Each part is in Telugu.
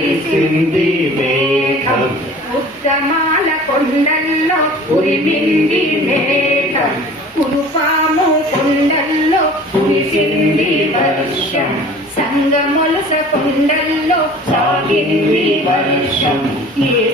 మెరిసింది మేఘం. ఉత్తమాల కొండల్లో ఉరిమింది మేఘం. కురుపాము కొండల్లో కురిసింది వర్షం. సంగమొలస కొండల్లో సాగింది వర్షం. ఏ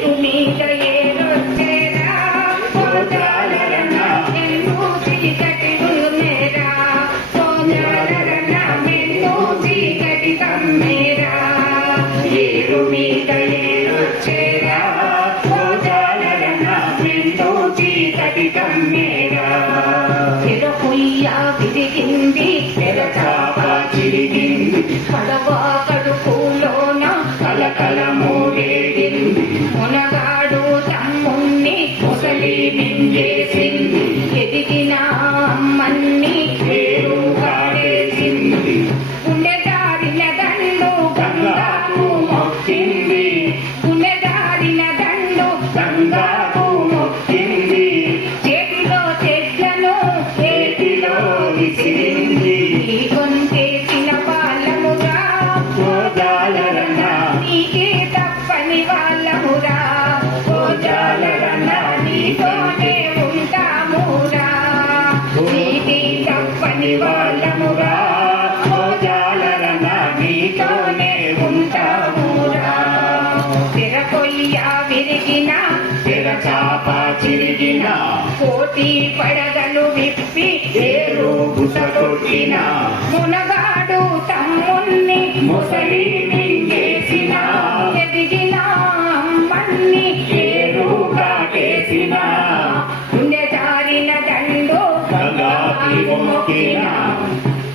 తిరిగింది తెర తిరిగింది చిరిగింది కడవ కడుపులోన కలకల మూడేగింది. మునగాడు తమ్ముణ్ణి ముసలి మింగేసింది. ఎదిగిన అమ్మన్ని పేరు కాడేసింది ఉండేదారిన దండు గంగాకు మొక్కింది. ఉండేదారిన దండు గంగాకు మొక్కింది. చాప చిరిగిన కోటి పడగలు విప్పి ఏరు బుసకొట్టిన మునగాడు తమ్ముణ్ణి ముసలి మింగేసిన. ఎదిగిన అమ్మన్ని ఏరు కాటేసిన. గుండె జారిన దండు మొక్కిన.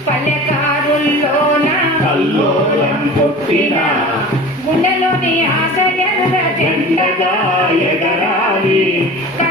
పల్లెకారుల్లోన కల్లోలం పుట్టిన గుండెలోని ఆశయర ఎండగా Bye.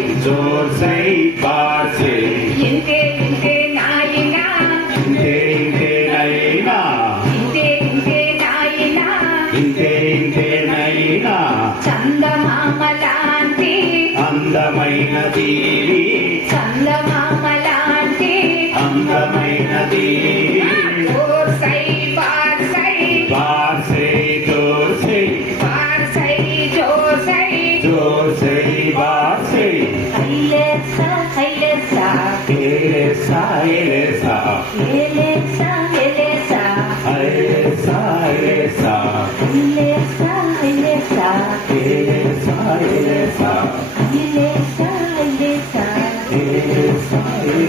జోర్సై జోర్సై బార్సై ఇంతే ఇంతే నాయనా. ఇంతే ఇంతే నైనా ఇంతే ఇంతే నాయనా. ఇంతే ఇంతే నైనా చందమామ లాంటి అందమైన దీవి। చందమామ లాంటి అందమైన దీవి। さえれさえれさえ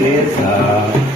れれさ